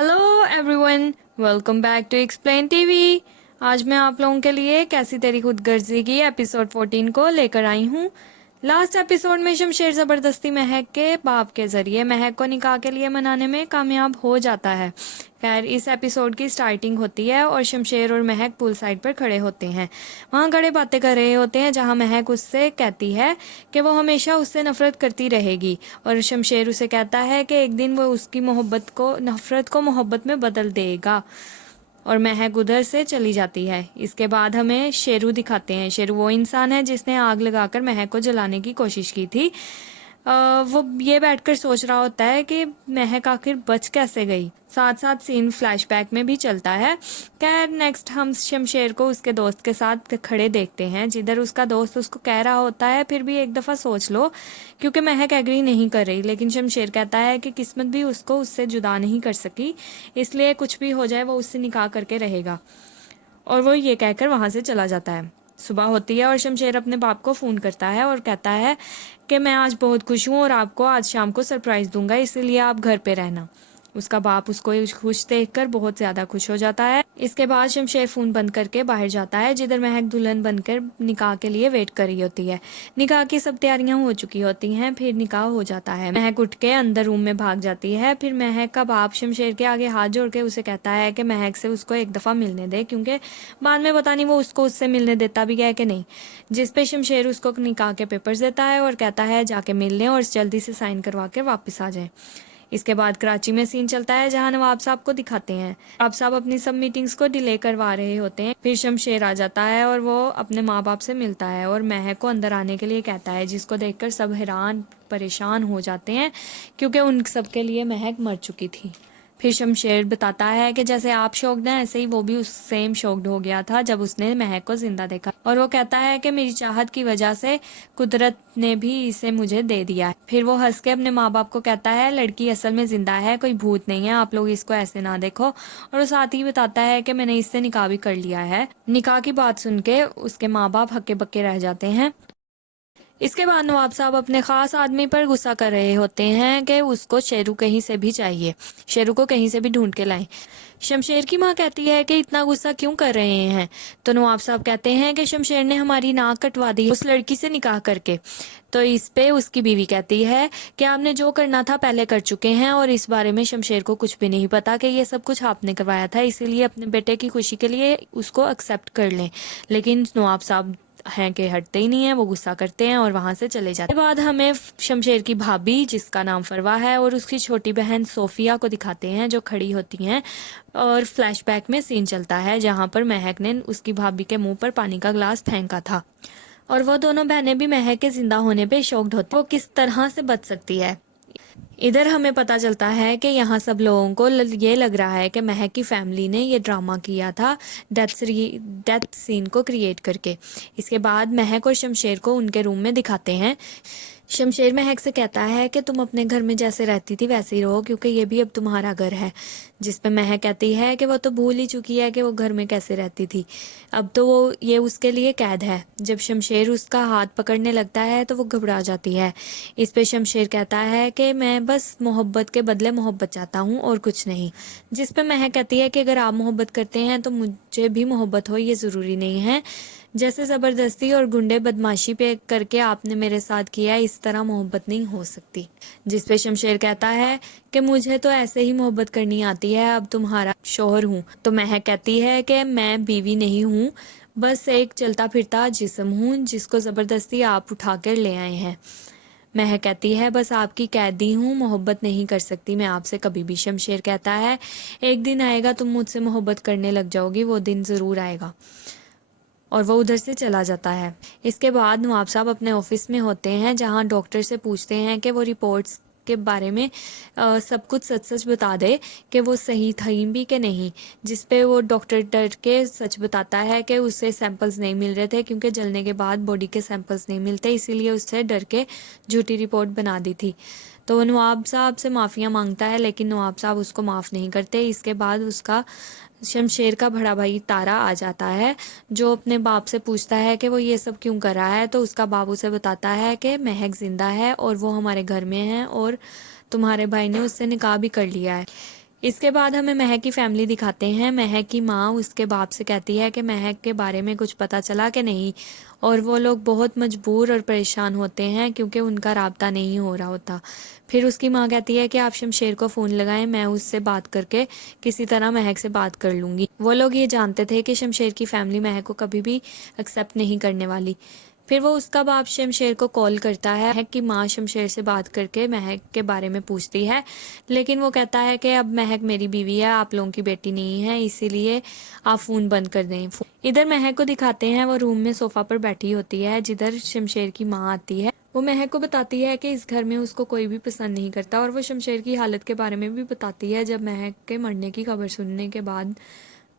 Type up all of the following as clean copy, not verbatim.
Hello everyone, welcome back to Explain TV. आज मैं आप लोगों के लिए कैसी तेरी खुदगर्जी की एपिसोड 14 को लेकर आई हूँ। लास्ट एपिसोड में शमशेर ज़बरदस्ती महक के बाप के ज़रिए महक को निकाह के लिए मनाने में कामयाब हो जाता है। खैर, इस एपिसोड की स्टार्टिंग होती है और शमशेर और महक पूल साइड पर खड़े होते हैं। वहाँ खड़े बातें कर रहे होते हैं, जहाँ महक उससे कहती है कि वो हमेशा उससे नफ़रत करती रहेगी और शमशेर उसे कहता है कि एक दिन वो उसकी नफ़रत को मोहब्बत में बदल देगा और महक उधर से चली जाती है। इसके बाद हमें शेरू दिखाते हैं। शेरू वो इंसान है जिसने आग लगाकर महक को जलाने की कोशिश की थी। वो ये बैठकर सोच रहा होता है कि महक आखिर बच कैसे गई। साथ साथ सीन फ्लैशबैक में भी चलता है। खैर, नेक्स्ट हम शमशेर को उसके दोस्त के साथ खड़े देखते हैं, जिधर उसका दोस्त उसको कह रहा होता है फिर भी एक दफ़ा सोच लो, क्योंकि महक एग्री नहीं कर रही। लेकिन शमशेर कहता है कि किस्मत भी उसको उससे जुदा नहीं कर सकी, इसलिए कुछ भी हो जाए वो उससे निकाह करके रहेगा। और वो ये कहकर वहाँ से चला जाता है। सुबह होती है और शमशेर अपने बाप को फ़ोन करता है और कहता है कि मैं आज बहुत खुश हूँ और आपको आज शाम को सरप्राइज़ दूंगा, इसीलिए आप घर पे रहना। उसका बाप उसको खुश देखकर बहुत ज़्यादा खुश हो जाता है। इसके बाद शमशेर फ़ोन बंद करके बाहर जाता है, जिधर महक दुल्हन बनकर निकाह के लिए वेट कर रही होती है। निकाह की सब तैयारियां हो चुकी होती हैं, फिर निकाह हो जाता है। महक उठ के अंदर रूम में भाग जाती है। फिर महक का बाप शमशेर के आगे हाथ जोड़ के उसे कहता है कि महक से उसको एक दफ़ा मिलने दे, क्योंकि बाद में पता नहीं वो उसको उससे मिलने देता भी है कि नहीं। जिस पे शमशेर उसको निकाह के पेपर्स देता है और कहता है जाके मिल लें और जल्दी से साइन करवा के वापस आ जाएं। इसके बाद कराची में सीन चलता है, जहां नवाब साहब को दिखाते हैं। नवाब साहब अपनी सब मीटिंग्स को डिले करवा रहे होते हैं। फिर शमशेर आ जाता है और वो अपने माँ बाप से मिलता है और महक को अंदर आने के लिए कहता है, जिसको देखकर सब हैरान परेशान हो जाते हैं, क्योंकि उन सब के लिए महक मर चुकी थी। फिर शमशेर बताता है कि जैसे आप शॉक्ड हैं, ऐसे ही वो भी उस सेम शॉक्ड हो गया था जब उसने महक को जिंदा देखा। और वो कहता है कि मेरी चाहत की वजह से कुदरत ने भी इसे मुझे दे दिया है। फिर वो हंस के अपने माँ बाप को कहता है लड़की असल में जिंदा है, कोई भूत नहीं है, आप लोग इसको ऐसे ना देखो। और वो साथ ही बताता है कि मैंने इससे निकाह भी कर लिया है। निकाह की बात सुन के उसके माँ बाप हक्के बक्के रह जाते हैं। इसके बाद नवाब साहब अपने ख़ास आदमी पर गुस्सा कर रहे होते हैं कि उसको शेरू कहीं से भी चाहिए, शेरू को कहीं से भी ढूंढ के लाएं। शमशेर की माँ कहती है कि इतना गुस्सा क्यों कर रहे हैं, तो नवाब साहब कहते हैं कि शमशेर ने हमारी नाक कटवा दी उस लड़की से निकाह करके। तो इस पे उसकी बीवी कहती है कि आपने जो करना था पहले कर चुके हैं और इस बारे में शमशेर को कुछ भी नहीं पता कि ये सब कुछ आपने करवाया था, इसीलिए अपने बेटे की खुशी के लिए उसको एक्सेप्ट कर लें। लेकिन नवाब साहब हैं कि हटते ही नहीं है, वो गुस्सा करते हैं और वहां से चले जाते हैं। बाद हमें शमशेर की भाभी, जिसका नाम फरवा है, और उसकी छोटी बहन सोफिया को दिखाते हैं, जो खड़ी होती हैं। और फ्लैशबैक में सीन चलता है जहां पर महक ने उसकी भाभी के मुंह पर पानी का ग्लास फेंका था और वो दोनों बहनें भी महक के जिंदा होने पे शॉक्ड होती हैं। वो किस तरह से बच सकती है। इधर हमें पता चलता है कि यहाँ सब लोगों को ये लग रहा है कि महक की फैमिली ने ये ड्रामा किया था डेथ सीन को क्रिएट करके। इसके बाद महक और शमशेर को उनके रूम में दिखाते हैं। शमशेर महक से कहता है कि तुम अपने घर में जैसे रहती थी वैसे ही रहो, क्योंकि ये भी अब तुम्हारा घर है। जिस पे महक कहती है कि वो तो भूल ही चुकी है कि वो घर में कैसे रहती थी, अब तो वो ये उसके लिए कैद है। जब शमशेर उसका हाथ पकड़ने लगता है तो वो घबरा जाती है। इस पे शमशेर कहता है कि मैं बस मोहब्बत के बदले मोहब्बत चाहता हूँ और कुछ नहीं। जिस पे महक कहती है कि अगर आप मोहब्बत करते हैं तो मुझे भी मोहब्बत हो, ये ज़रूरी नहीं है। जैसे ज़बरदस्ती और गुंडे बदमाशी पे करके आपने मेरे साथ किया, इस तरह मोहब्बत नहीं हो सकती। जिस पे शमशेर कहता है कि मुझे तो ऐसे ही मोहब्बत करनी आती है, अब तुम्हारा शौहर हूँ। तो महक कहती है कि मैं बीवी नहीं हूँ, बस एक चलता फिरता जिस्म हूँ जिसको ज़बरदस्ती आप उठा कर ले आए हैं। महक कहती है बस आपकी कैदी हूँ, मोहब्बत नहीं कर सकती मैं आपसे कभी भी। शमशेर कहता है एक दिन आएगा तुम मुझसे मोहब्बत करने लग जाओगी, वो दिन ज़रूर आएगा। और वो उधर से चला जाता है। इसके बाद नवाब साहब अपने ऑफिस में होते हैं, जहां डॉक्टर से पूछते हैं कि वो रिपोर्ट्स के बारे में सब कुछ सच सच बता दे कि वो सही थी भी कि नहीं। जिस पे वो डॉक्टर डर के सच बताता है कि उसे सैंपल्स नहीं मिल रहे थे, क्योंकि जलने के बाद बॉडी के सैंपल्स नहीं मिलते, इसीलिए उससे डर के झूठी रिपोर्ट बना दी थी। तो वो नवाब साहब से माफ़िया मांगता है, लेकिन नवाब साहब उसको माफ़ नहीं करते। इसके बाद उसका शमशेर का बड़ा भाई तारा आ जाता है, जो अपने बाप से पूछता है कि वो ये सब क्यों कर रहा है। तो उसका बाप उसे बताता है कि महक जिंदा है और वो हमारे घर में है और तुम्हारे भाई ने उससे निकाह भी कर लिया है। इसके बाद हमें महक की फैमिली दिखाते हैं। महक की माँ उसके बाप से कहती है कि महक के बारे में कुछ पता चला कि नहीं, और वो लोग बहुत मजबूर और परेशान होते हैं क्योंकि उनका राब्ता नहीं हो रहा होता। फिर उसकी माँ कहती है कि आप शमशेर को फ़ोन लगाएं, मैं उससे बात करके किसी तरह महक से बात कर लूँगी। वो लोग ये जानते थे कि शमशेर की फैमिली महक को कभी भी एक्सेप्ट नहीं करने वाली। फिर वो उसका बाप शमशेर को कॉल करता है। महक की माँ शमशेर से बात करके महक के बारे में पूछती है, लेकिन वो कहता है कि अब महक मेरी बीवी है, आप लोगों की बेटी नहीं है, इसीलिए आप फ़ोन बंद कर दें। इधर महक को दिखाते हैं, वो रूम में सोफ़ा पर बैठी होती है, जिधर शमशेर की माँ आती है। वो महक को बताती है कि इस घर में उसको कोई भी पसंद नहीं करता, और वो शमशेर की हालत के बारे में भी बताती है जब महक के मरने की खबर सुनने के बाद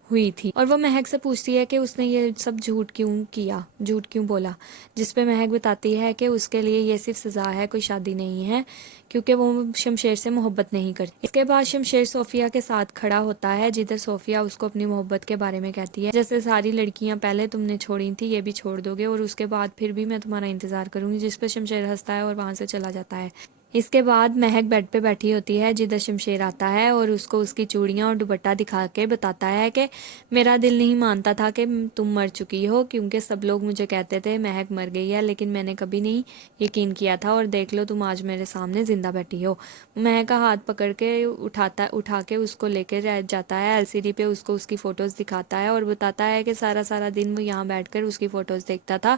हुई थी। और वो महक से पूछती है कि उसने ये सब झूठ क्यों किया, झूठ क्यों बोला, जिस पे महक बताती है कि उसके लिए ये सिर्फ सज़ा है, कोई शादी नहीं है, क्योंकि वो शमशेर से मोहब्बत नहीं करती। इसके बाद शमशेर सोफिया के साथ खड़ा होता है, जिधर सोफिया उसको अपनी मोहब्बत के बारे में कहती है, जैसे सारी लड़कियां पहले तुमने छोड़ी थी ये भी छोड़ दोगे, और उसके बाद फिर भी मैं तुम्हारा इंतजार करूंगी। जिस पे शमशेर हंसता है और वहां से चला जाता है। इसके बाद महक बेड पे बैठी होती है, जिधर शमशेर आता है और उसको उसकी चूड़ियां और दुपट्टा दिखा के बताता है कि मेरा दिल नहीं मानता था कि तुम मर चुकी हो, क्योंकि सब लोग मुझे कहते थे महक मर गई है, लेकिन मैंने कभी नहीं यकीन किया था, और देख लो तुम आज मेरे सामने जिंदा बैठी हो। महक का हाथ पकड़ के उठा के उसको लेकर रह जाता है। एलसीडी पे उसको उसकी फ़ोटोज़ दिखाता है और बताता है कि सारा सारा दिन वो यहाँ बैठकर उसकी फ़ोटोज़ देखता था,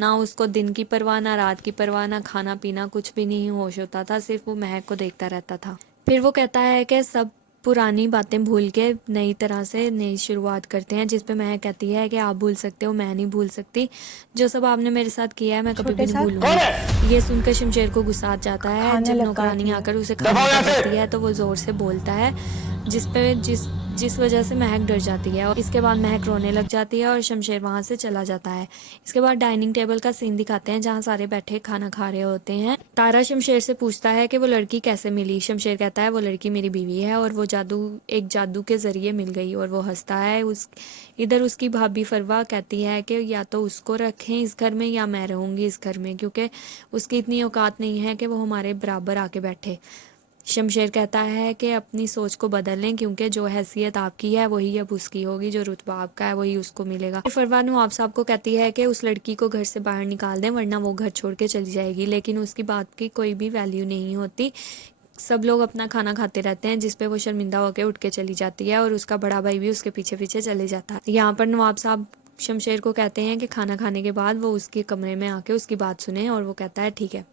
ना उसको दिन की परवाह, ना रात की परवाह, ना खाना पीना, कुछ भी नहीं होश होता था, सिर्फ वो महक को देखता रहता था। फिर वो कहता है कि सब पुरानी बातें भूल के नई तरह से नई शुरुआत करते हैं, जिस पे महक कहती है कि आप भूल सकते हो, मैं नहीं भूल सकती। जो सब आपने मेरे साथ किया है मैं कभी भी छोटे नहीं साहब भूलूंगी। ये सुनकर शमशेर को गुस्सा आ जाता है। खाने जब लगा नौकरानी दिया। आकर उसे खाने का देती है तो वो जोर से बोलता है, जिस वजह से महक डर जाती है, और इसके बाद महक रोने लग जाती है और शमशेर वहां से चला जाता है। इसके बाद डाइनिंग टेबल का सीन दिखाते हैं, जहाँ सारे बैठे खाना खा रहे होते हैं। तारा शमशेर से पूछता है कि वो लड़की कैसे मिली। शमशेर कहता है वो लड़की मेरी बीवी है, और वो एक जादू के जरिए मिल गई, और वो हंसता है। इधर उसकी भाभी फरवा कहती है कि या तो उसको रखें इस घर में या मैं रहूंगी इस घर में, क्योंकि उसकी इतनी औकात नहीं है कि वो हमारे बराबर आके बैठे। शमशेर कहता है कि अपनी सोच को बदल लें, क्योंकि जो हैसियत आपकी है वही अब उसकी होगी, जो रुतबा आपका है वही उसको मिलेगा। फरवा नवाब साहब को कहती है कि उस लड़की को घर से बाहर निकाल दें, वरना वो घर छोड़ के चली जाएगी, लेकिन उसकी बात की कोई भी वैल्यू नहीं होती। सब लोग अपना खाना खाते रहते हैं, जिसपे वो शर्मिंदा होकर उठ के चली जाती है, और उसका बड़ा भाई भी उसके पीछे पीछे चले जाता है। यहाँ पर नवाब साहब शमशेर को कहते हैं कि खाना खाने के बाद वो उसके कमरे में आके उसकी बात सुने, और वो कहता है ठीक है।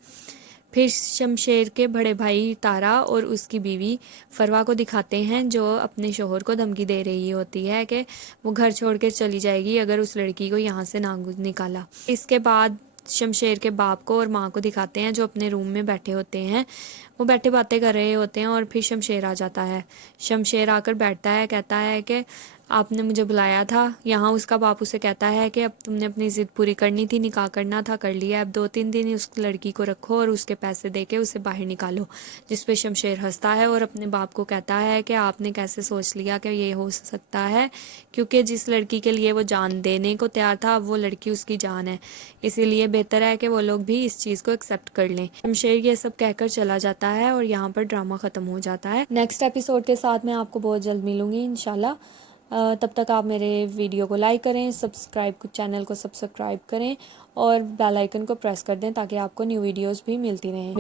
फिर शमशेर के बड़े भाई तारा और उसकी बीवी फरवा को दिखाते हैं, जो अपने शोहर को धमकी दे रही होती है कि वो घर छोड़ कर चली जाएगी अगर उस लड़की को यहाँ से ना निकाला। इसके बाद शमशेर के बाप को और माँ को दिखाते हैं, जो अपने रूम में बैठे होते हैं। वो बैठे बातें कर रहे होते हैं, और फिर शमशेर आ जाता है। शमशेर आकर बैठता है, कहता है कि आपने मुझे बुलाया था यहाँ। उसका बाप उसे कहता है कि अब तुमने अपनी ज़िद पूरी करनी थी, निकाह करना था, कर लिया, अब 2-3 दिन उस लड़की को रखो और उसके पैसे देके उसे बाहर निकालो। जिस पे शमशेर हंसता है और अपने बाप को कहता है कि आपने कैसे सोच लिया कि ये हो सकता है, क्योंकि जिस लड़की के लिए वो जान देने को तैयार था, अब वो लड़की उसकी जान है, इसीलिए बेहतर है कि वो लोग भी इस चीज़ को एक्सेप्ट कर लें। शमशेर ये सब कहकर चला जाता है, और यहाँ पर ड्रामा ख़त्म हो जाता है। नेक्स्ट एपिसोड के साथ मैं आपको बहुत जल्द मिलूंगी इंशाल्लाह। तब तक आप मेरे वीडियो को लाइक करें, चैनल को सब्सक्राइब करें, और बेल आइकन को प्रेस कर दें, ताकि आपको न्यू वीडियोस भी मिलती रहें।